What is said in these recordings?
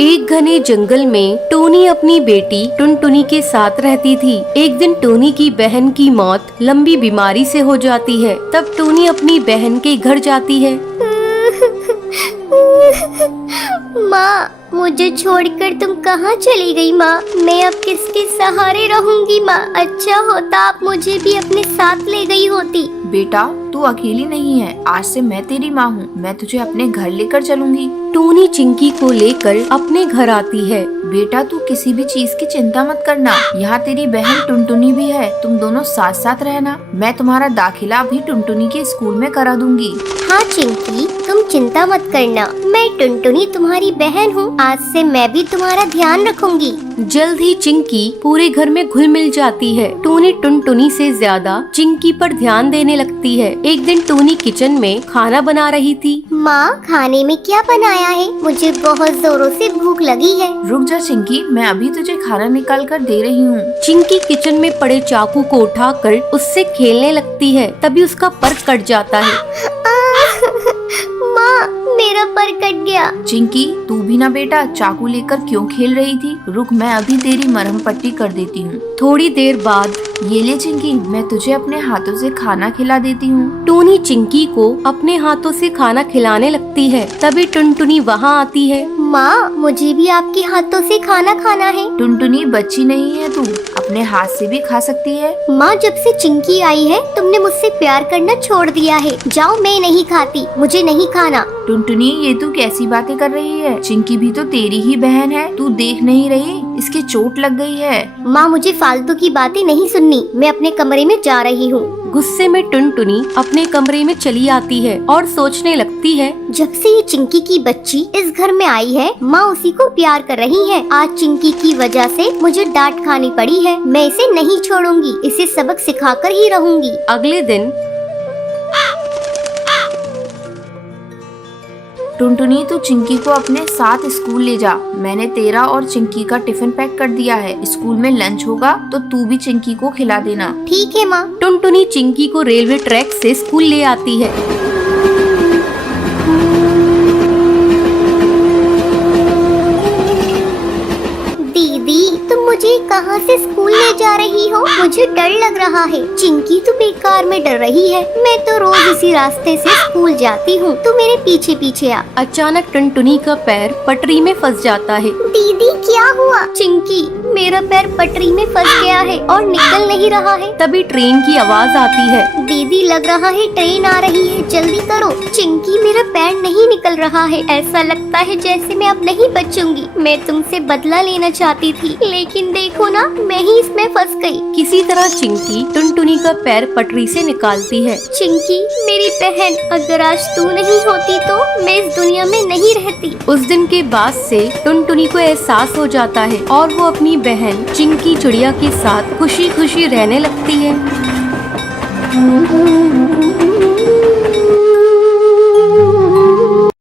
एक घने जंगल में टोनी अपनी बेटी टुनटुनी के साथ रहती थी। एक दिन टोनी की बहन की मौत लंबी बीमारी से हो जाती है। तब टोनी अपनी बहन के घर जाती है। माँ, मुझे छोड़कर तुम कहाँ चली गई माँ? मैं अब किसके सहारे रहूंगी माँ? अच्छा होता आप मुझे भी अपने साथ ले गई होती। बेटा, तू अकेली नहीं है। आज से मैं तेरी माँ हूँ। मैं तुझे अपने घर लेकर चलूंगी। टोनी चिंकी को लेकर अपने घर आती है। बेटा, तू किसी भी चीज की चिंता मत करना। यहाँ तेरी बहन टुनटुनी भी है। तुम दोनों साथ साथ रहना। मैं तुम्हारा दाखिला भी टुनटुनी के स्कूल में करा दूंगी। हाँ चिंकी, तुम चिंता मत करना। मैं टुनटुनी तुम्हारी बहन हूँ। आज से मैं भी तुम्हारा ध्यान रखूंगी। जल्द ही चिंकी पूरे घर में घुल मिल जाती है। टोनी टुनटुनी से ज्यादा चिंकी पर ध्यान देने लगती है। एक दिन टोनी किचन में खाना बना रही थी। माँ, खाने में क्या बनाया है? मुझे बहुत जोरों से भूख लगी है। रुक जा चिंकी, मैं अभी तुझे खाना निकाल कर दे रही हूँ। चिंकी किचन में पड़े चाकू को उठाकर उससे खेलने लगती है। तभी उसका पर कट जाता है। माँ, मेरा पर कट गया। चिंकी, तू भी ना बेटा चाकू लेकर क्यों खेल रही थी? रुक, मैं अभी तेरी मरहम पट्टी कर देती हूँ। थोड़ी देर बाद ये ले चिंकी, मैं तुझे अपने हाथों से खाना खिला देती हूँ। टोनी चिंकी को अपने हाथों से खाना खिलाने लगती है। तभी टुनटुनी वहाँ आती है। माँ, मुझे भी आपके हाथों से खाना खाना है। टुनटुनी, बच्ची नहीं है तू, अपने हाथ से भी खा सकती है। माँ, जब से चिंकी आई है तुमने मुझसे प्यार करना छोड़ दिया है। जाओ, मैं नहीं खाती, मुझे नहीं खाना। टुनटुनी, ये तू कैसी बातें कर रही है? चिंकी भी तो तेरी ही बहन है। तू देख नहीं रही इसके चोट लग गई है। माँ, मुझे फालतू की बातें नहीं सुननी। मैं अपने कमरे में जा रही हूँ। गुस्से में टुनटुनी अपने कमरे में चली आती है और सोचने लगती है, जब से ये चिंकी की बच्ची इस घर में आई है, माँ उसी को प्यार कर रही है। आज चिंकी की वजह से मुझे डांट खानी पड़ी है। मैं इसे नहीं छोड़ूंगी, इसे सबक सिखाकर ही रहूंगी। अगले दिन टुनटुनी, तू चिंकी को अपने साथ स्कूल ले जा। मैंने तेरा और चिंकी का टिफिन पैक कर दिया है। स्कूल में लंच होगा तो तू भी चिंकी को खिला देना। ठीक है माँ। टुनटुनी चिंकी को रेलवे ट्रैक से स्कूल ले आती है। दीदी, तुम मुझे कहाँ से स्कूल ले जा रही हो? मुझे डर लग रहा है। चिंकी तो बेकार में डर रही है। मैं तो रोज इसी रास्ते से स्कूल जाती हूँ। तू मेरे पीछे पीछे आ। अचानक टुनटुनी का पैर पटरी में फंस जाता है। दीदी, क्या हुआ? चिंकी, मेरा पैर पटरी में फंस गया है और निकल नहीं रहा है। तभी ट्रेन की आवाज आती है। दीदी, लग रहा है ट्रेन आ रही है, जल्दी करो। चिंकी, मेरा पैर नहीं निकल रहा है। ऐसा लगता है जैसे मैं अब नहीं बचूंगी। मैं तुमसे बदला लेना चाहती थी, लेकिन देखो ना, मैं ही इसमें फंस गई। किसी तरह चिंकी टुनटुनी का पैर पटरी से निकालती है। चिंकी, मेरी बहन, अगर आज तू नहीं होती तो मैं इस दुनिया में नहीं रहती। उस दिन के बाद से टुनटुनी को एहसास हो जाता है और वो अपनी बहन चिंकी चिड़िया के साथ खुशी खुशी रहने लगती है।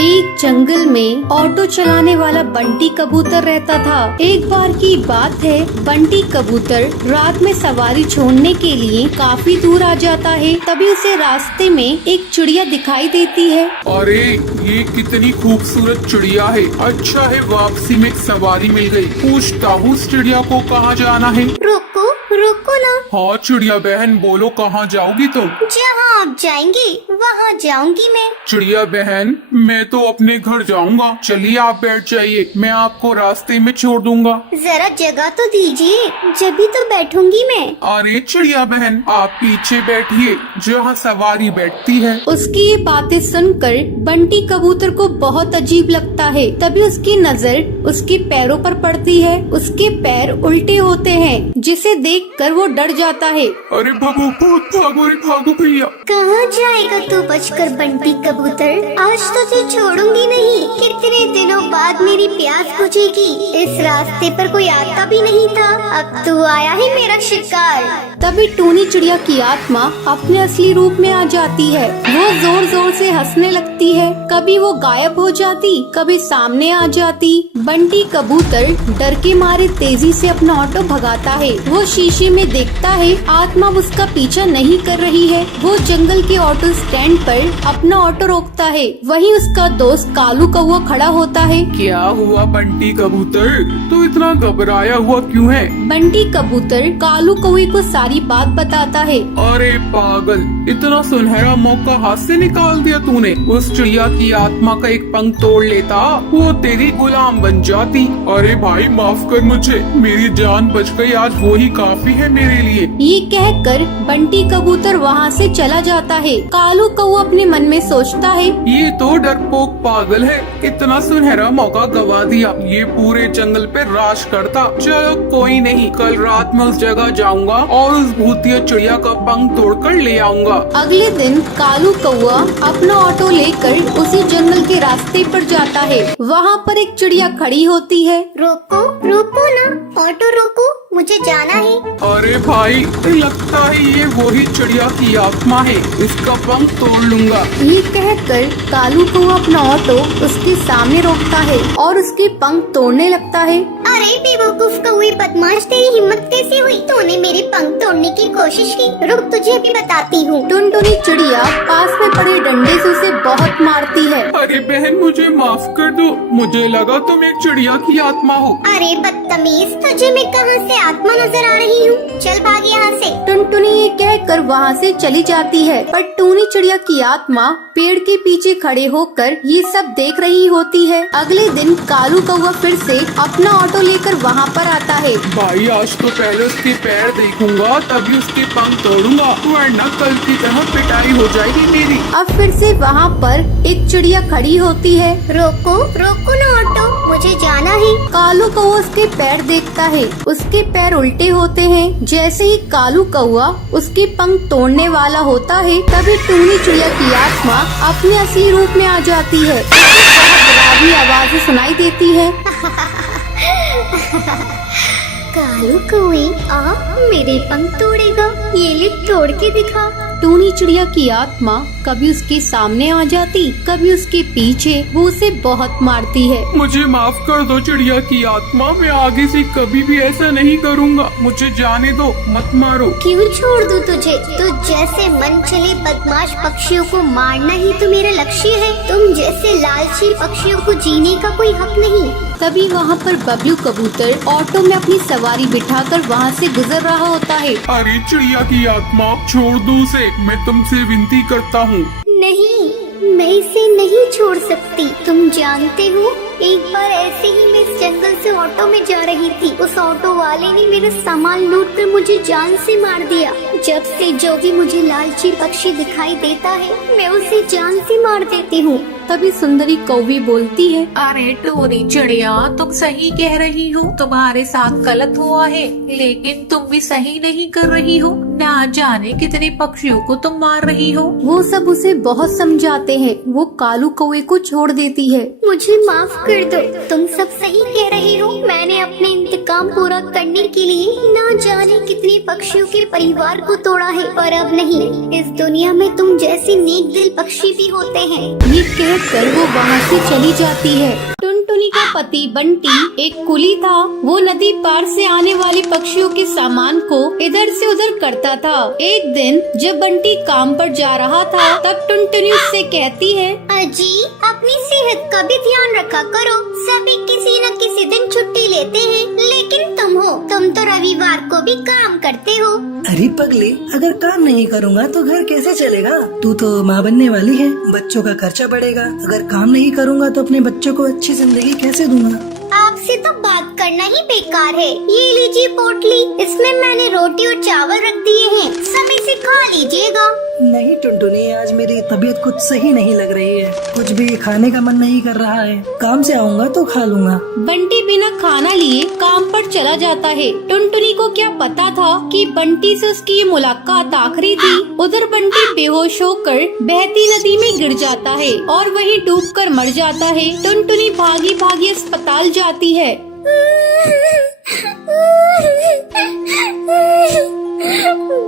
एक जंगल में ऑटो चलाने वाला बंटी कबूतर रहता था। एक बार की बात है, बंटी कबूतर रात में सवारी छोड़ने के लिए काफी दूर आ जाता है। तभी उसे रास्ते में एक चिड़िया दिखाई देती है। अरे, ये कितनी खूबसूरत चिड़िया है। अच्छा है, वापसी में एक सवारी मिल गई। पूछता हूँ इस चिड़िया को कहाँ जाना है। रुको रुको ना। हाँ चिड़िया बहन, बोलो कहाँ जाओगी तुम? जहाँ आप जाएंगे वहाँ जाऊंगी मैं। चिड़िया बहन, मैं तो अपने घर जाऊंगा। चलिए आप बैठ जाइए, मैं आपको रास्ते में छोड़ दूंगा। जरा जगह तो दीजिए, जब भी तो बैठूंगी मैं। अरे चिड़िया बहन, आप पीछे बैठिए जहाँ सवारी बैठती है। उसकी ये बातें सुनकर बंटी कबूतर को बहुत अजीब लगता है। तभी उसकी नजर उसके पैरों पर पड़ती है। उसके पैर उल्टे होते हैं, जिसे देखकर वो डर जाता है। अरे भागो, बहुत भागो रे, भागो भैया। कहाँ जाएगा तू बचकर बंटी कबूतर? आज तो तुझे छोड़ूंगी नहीं। कितने दिनों बाद मेरी प्यास बुझेगी। इस रास्ते पर कोई आता भी नहीं था, अब तू आया है मेरा शिकार। तभी टूनी चिड़िया की आत्मा अपने असली रूप में आ जाती है। वो जोर जोर से हंसने लगती है। कभी वो गायब हो जाती, कभी सामने आ जाती। बंटी कबूतर डर के मारे तेजी से अपना ऑटो भगाता है। वो शीशे में देखता है आत्मा उसका पीछा नहीं कर रही है। वो जंगल के ऑटो स्टैंड पर अपना ऑटो रोकता है। वहीं उसका दोस्त कालू कौवा खड़ा होता है। क्या हुआ बंटी कबूतर, तू इतना घबराया हुआ क्यों है? बंटी कबूतर कालू कौवे को सारी बात बताता है। अरे पागल, इतना सुनहरा मौका हाथ से निकाल दिया तूने। उस चिड़िया की आत्मा का एक पंख तोड़ लेता, वो तेरी गुलाम बन जाती। अरे भाई माफ कर मुझे, मेरी जान बच गई, आज वो ही काफी है मेरे लिए। ये कहकर बंटी कबूतर वहाँ से चला जाता है। कालू कौवा अपने मन में सोचता है, ये तो डरपोक पागल है, इतना सुनहरा मौका गवा दिया। ये पूरे जंगल पे राज करता। चलो कोई नहीं, कल रात में उस जगह जाऊंगा और उस भूतिया चिड़िया का पंख तोड़कर ले आऊंगा। अगले दिन कालू कौवा अपना ऑटो लेकर उसी जंगल के रास्ते पर जाता है। वहाँ पर एक चिड़िया खड़ी होती है। रोको रोको ना, ऑटो रोको, मुझे जाना है। अरे भाई, लगता है ये वही चिड़िया की आत्मा है, इसका पंख तोड़ लूंगा। ये कहकर कालू कौवा अपना ऑटो उसके सामने रोकता है और उसके पंख तोड़ने लगता है। अरे बेवकूफ कौवे बदमाश, तेरी हिम्मत कैसे हुई? तूने मेरे पंख तोड़ने की कोशिश की। रुक, तुझे अभी बताती हूँ। टुनटुनी चिड़िया पास में पड़े डंडे से उसे बहुत मारती है। अरे बहन, मुझे माफ कर दो, मुझे लगा तुम एक चिड़िया की आत्मा हो। अरे बदतमीज, तुझे मैं कहाँ से आत्मा नजर आ रही हूँ? चल भाग यहाँ से। टुनटुनी ये कहकर वहाँ से चली जाती है, पर टूनी चिड़िया की आत्मा पेड़ के पीछे खड़े होकर ये सब देख रही होती है। अगले दिन कालू कौवा फिर से अपना ऑटो लेकर वहाँ पर आता है। भाई आज तो पहले उसके पैर देखूंगा, तभी उसके पंख तोड़ूंगा, वरना कल की तरह पिटाई हो जाएगी मेरी। अब फिर से वहाँ पर एक चिड़िया खड़ी होती है। रोको रोको ना ऑटो, मुझे जाना है। कालू कौवा उसके पैर देखता है, उसके पैर उल्टे होते हैं। जैसे ही कालू कौवा उसके पंख तोड़ने वाला होता है, तभी टूनी चिड़िया की आत्मा अपने असली रूप में आ जाती है। बहुत डरावनी आवाज़ें सुनाई देती है। कालू कौवे, आ मेरे पंख तोड़ेगा? ये ले तोड़ के दिखा। टूनी चिड़िया की आत्मा कभी उसके सामने आ जाती, कभी उसके पीछे। वो उसे बहुत मारती है। मुझे माफ कर दो चिड़िया की आत्मा, मैं आगे से कभी भी ऐसा नहीं करूँगा। मुझे जाने दो, मत मारो। क्यों छोड़ दूं तुझे? तू जैसे मन चले बदमाश पक्षियों को मारना ही तो मेरा लक्ष्य है। तुम जैसे लालची पक्षियों को जीने का कोई हक नहीं। तभी वहाँ पर बबलू कबूतर ऑटो में अपनी सवारी बिठाकर वहाँ से गुजर रहा होता है। अरे चिड़िया की आत्मा, छोड़ दो उसे, मैं तुमसे विनती करता हूँ। नहीं, मैं इसे नहीं छोड़ सकती। तुम जानते हो, एक बार ऐसे ही मैं इस जंगल से ऑटो में जा रही थी। उस ऑटो वाले ने मेरा सामान लूट कर मुझे जान से मार दिया। जब से जो भी मुझे लालची पक्षी दिखाई देता है, मैं उसे जान से मार देती हूँ। तभी सुंदरी कौवी बोलती है, अरे टोरी चिड़िया, तुम सही कह रही हो, तुम्हारे साथ गलत हुआ है, लेकिन तुम भी सही नहीं कर रही हो। ना जाने कितने पक्षियों को तुम मार रही हो। वो सब उसे बहुत समझाते हैं। वो कालू कौवे को छोड़ देती है। मुझे माफ कर दो, तुम सब सही कह रही हो। मैंने अपने इंतकाम पूरा करने के लिए ना जाने कितने पक्षियों के परिवार को तोड़ा है, पर अब नहीं। इस दुनिया में तुम जैसे नेक दिल पक्षी भी होते हैं। ये कहकर वो वहाँ से चली जाती है। टुनटुनी का पति बंटी एक कुली था। वो नदी पार से आने वाले पक्षियों के सामान को इधर से उधर करता था। एक दिन जब बंटी काम पर जा रहा था, तब टुनटुनी उससे कहती है, अजी, अपनी सेहत का भी ध्यान रखा करो। सभी किसी न किसी दिन छुट्टी लेते हैं, लेकिन तुम तो रविवार को भी काम करते हो। अरे पगली, अगर काम नहीं करूँगा तो घर कैसे चलेगा? तू तो माँ बनने वाली है, बच्चों का खर्चा बढ़ेगा। अगर काम नहीं करूँगा तो अपने बच्चों को अच्छी जिंदगी कैसे दूंगा? आपसे तो बात करना ही बेकार है। ये लीजिए पोटली, इसमें मैंने रोटी और चावल रख दिए हैं, समय से खा लीजिएगा। नहीं टुनटुनी, आज मेरी तबीयत कुछ सही नहीं लग रही है, कुछ भी खाने का मन नहीं कर रहा है। काम से आऊँगा तो खा लूँगा। बंटी बिना खाना लिए काम पर चला जाता है। टुनटुनी को क्या पता था कि बंटी से उसकी ये मुलाकात आखिरी थी। उधर बंटी बेहोश होकर बहती नदी में गिर जाता है और वहीं डूबकर मर जाता है। टुनटुनी भागी भागी अस्पताल जाती है।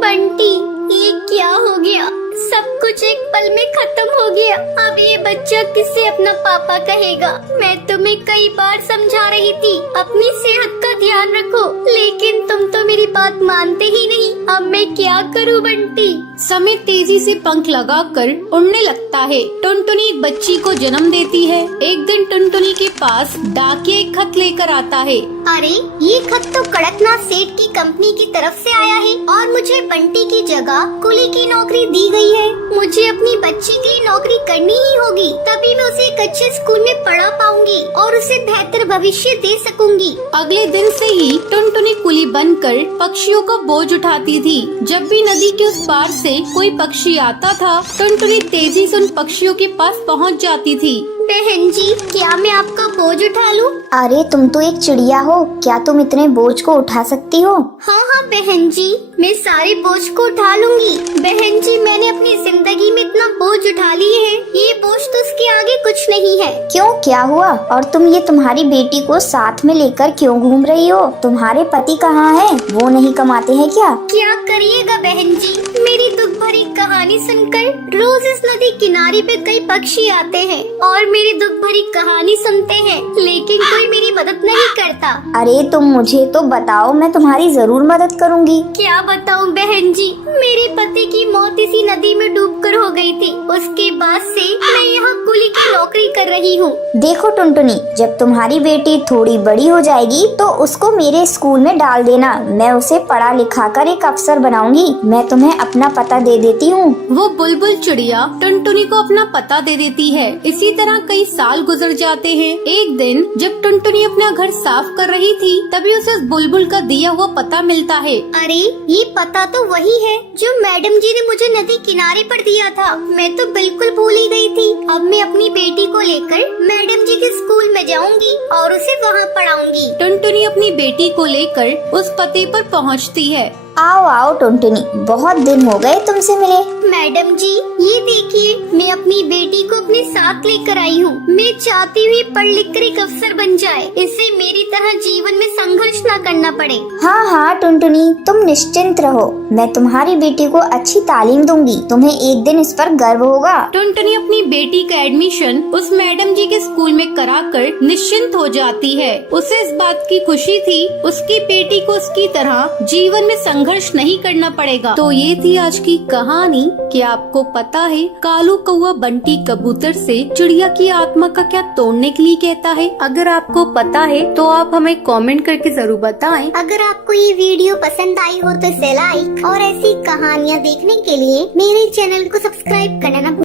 बंटी, ये क्या हो गया? सब कुछ एक पल में खत्म हो गया। अब ये बच्चा किससे अपना पापा कहेगा? मैं तुम्हें कई बार समझा रही थी, अपनी सेहत का ध्यान रखो, लेकिन तुम तो मेरी बात मानते ही नहीं। अब मैं क्या करूँ बंटी? समय तेजी से पंख लगाकर उड़ने लगता है। टुनटुनी एक बच्ची को जन्म देती है। एक दिन टुनटुनी के पास डाकिया एक खत लेकर आता है। अरे ये खत तो कड़कनाथ सेठ की कंपनी की तरफ से आया है और मुझे बंटी की जगह कुली की नौकरी दी गई है। मुझे अपनी बच्ची के लिए नौकरी करनी ही होगी, तभी मैं उसे एक अच्छे स्कूल में पढ़ा पाऊंगी और उसे बेहतर भविष्य दे सकूंगी। अगले दिन से ही टुनटुनी कुली बनकर पक्षियों का बोझ उठाती थी। जब भी नदी के उस पार से कोई पक्षी आता था, टुनटुनी तेजी से उन पक्षियों के पास पहुंच जाती थी। बहन जी, क्या मैं आपका बोझ उठा लूं? अरे तुम तो एक चिड़िया हो, क्या तुम इतने बोझ को उठा सकती हो? हाँ हाँ बहन जी, मैं सारे बोझ को उठा लूंगी। बहन जी, मैंने अपनी जिंदगी में इतना बोझ उठा लिए है, ये बोझ तो उसके आगे कुछ नहीं है। क्यों, क्या हुआ? और तुम ये तुम्हारी बेटी को साथ में लेकर क्यों घूम रही हो? तुम्हारे पति कहाँ हैं? वो नहीं कमाते हैं क्या? क्या करिएगा बहन जी, मेरी दुख भरी कहानी सुनकर रोज इस नदी किनारे पे कई पक्षी आते हैं और मेरी दुख भरी कहानी सुनते हैं, लेकिन कोई मेरी मदद नहीं करता। अरे तुम मुझे तो बताओ, मैं तुम्हारी जरूर मदद करूंगी। क्या बताऊं बहन जी, मेरे पति की मौत इसी नदी में डूबकर हो गई थी। उसके बाद से मैं यहाँ कुली की नौकरी कर रही हूँ। देखो टुनटुनी, जब तुम्हारी बेटी थोड़ी बड़ी हो जाएगी तो उसको मेरे स्कूल में डाल देना। मैं उसे पढ़ा लिखा कर एक अफसर बनाऊंगी। मैं तुम्हें अपना पता दे देती हूँ। वो बुलबुल चिड़िया टुनटुनी को अपना पता दे देती है। इसी तरह कई साल गुजर जाते हैं। एक दिन जब टुनटुनी अपना घर साफ कर रही थी, तभी उसे उस बुलबुल का दिया हुआ पता मिलता है। अरे ये पता तो वही है जो मैडम जी ने मुझे नदी किनारे पर दिया था। मैं तो बिल्कुल भूल ही गई थी। अब मैं अपनी बेटी को लेकर मैडम जी के स्कूल में जाऊंगी और उसे वहाँ पढ़ाऊंगी। टुनटुनी अपनी बेटी को लेकर उस पते पर पहुँचती है। आओ आओ टुनटुनी, बहुत दिन हो गए तुमसे मिले। मैडम जी, ये देखिए, मैं अपनी बेटी को अपने साथ लेकर आई हूँ। मैं चाहती हुई पढ़ लिख कर एक अफसर बन जाए, इससे मेरी तरह जीवन में संघर्ष न करना पड़े। हाँ हाँ टुनटुनी, तुम निश्चिंत रहो, मैं तुम्हारी बेटी को अच्छी तालीम दूंगी। तुम्हें एक दिन इस पर गर्व होगा। टुनटुनी अपनी बेटी का एडमिशन उस मैडम जी के स्कूल में कराकर निश्चिंत हो जाती है। उसे इस बात की खुशी थी, उसकी बेटी को उसकी तरह जीवन में संघर्ष नहीं करना पड़ेगा। तो ये थी आज की कहानी। क्या आपको पता है कालू कौवा बंटी कबूतर से चिड़िया की आत्मा का क्या तोड़ने के लिए कहता है? अगर आपको पता है तो आप हमें कमेंट करके जरूर बताएं। अगर आपको ये वीडियो पसंद आई हो तो इसे लाइक और ऐसी कहानियाँ देखने के लिए मेरे चैनल को सब्सक्राइब करना ना